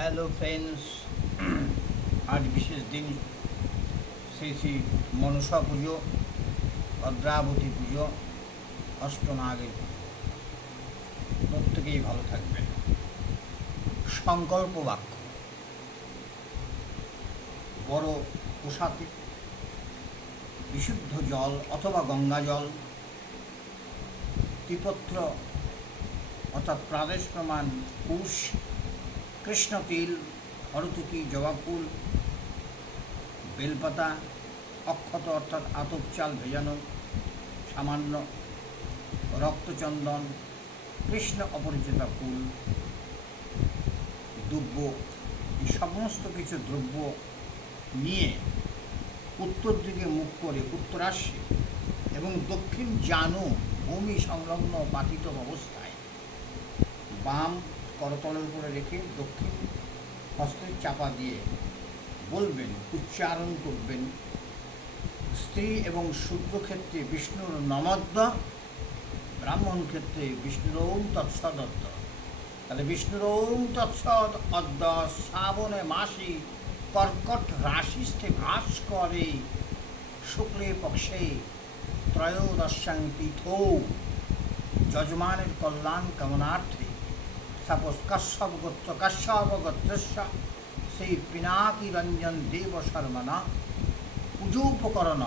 Hello friends আজ বিশেষ দিন শ্রী শ্রী মনসা পুজো ভদ্রাবতী পুজো অষ্টনাগের প্রত্যেকেই ভালো থাকবে সংকল্প বাক্য। বড় পোশাকে বিশুদ্ধ জল অথবা গঙ্গা জল, ত্রিপত্র অর্থাৎ প্রাদেশ প্রমাণ, কুশ কৃষ্ণ তিল, হরতুকি, জবা ফুল, বেলপাতা, অক্ষত অর্থাৎ আতপ চাল ভেজানো, সামান্য রক্তচন্দন, কৃষ্ণ অপরিচিতা ফুল দুব্য এই সমস্ত কিছু দ্রব্য নিয়ে উত্তর দিকে মুখ করে উত্তরাশে এবং দক্ষিণ জানু ভূমি সংলগ্ন পাতিত অবস্থায় বাম করতলের উপরে রেখে দক্ষিণ হস্তের চাপা দিয়ে বলবেন, উচ্চারণ করবেন। স্ত্রী এবং শূদ্র ক্ষেত্রে বিষ্ণুর নমদ্দ ব্রাহ্মণ ক্ষেত্রে বিষ্ণুর ওম তৎসদত্ত। তাহলে বিষ্ণুর ওম তৎসদ, অদ্য, শ্রাবণে মাসি, কর্কট রাশিস্থে ভাস করে, শুক্লে পক্ষে ত্রয়োদশাং তিথৌ যজমানের কল্যাণ কামনার্থে সাপোজ কাশ্যপ গোত্র কাশ্যপ গোত্রস্য সেই পিনাকি রঞ্জন দেব শর্মণা। পুজোপকরণ।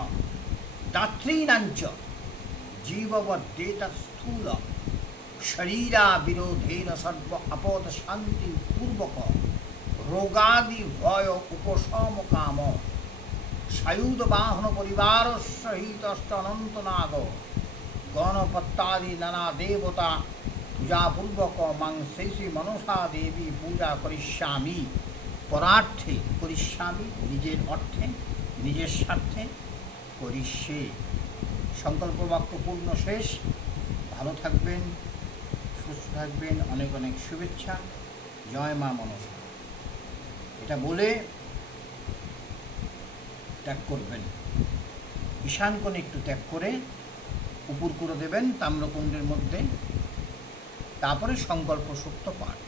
দাত্রীনাঞ্চ জীববদ্যেত স্থূল শরীরা বিরোধেন সর্ব আপদ শান্তি পূর্বক। রোগাদি ভয় উপশম কাম। সায়ুধ বাহন পরিবার সহিত অনন্তনাগ গণপত্তাদি নানা দেবতা পূজাপূর্বক মাং শেষে মনসা দেবী পূজা করিষ্যামি পরার্থে করিষ্যামি নিজের অর্থে নিজের স্বার্থে করিষ্যে সংকল্প বাক্য পূর্ণ শেষ ভালো থাকবেন, সুস্থ থাকবেন, অনেক অনেক শুভেচ্ছা। জয় মা মনসা। এটা বলে ত্যাগ করবেন। ঈশান কোণে একটু ত্যাগ করে উপর করে দেবেন, তাম্রকুণ্ডের মধ্যে। তারপরে সংকল্প সূক্ত পাঠ।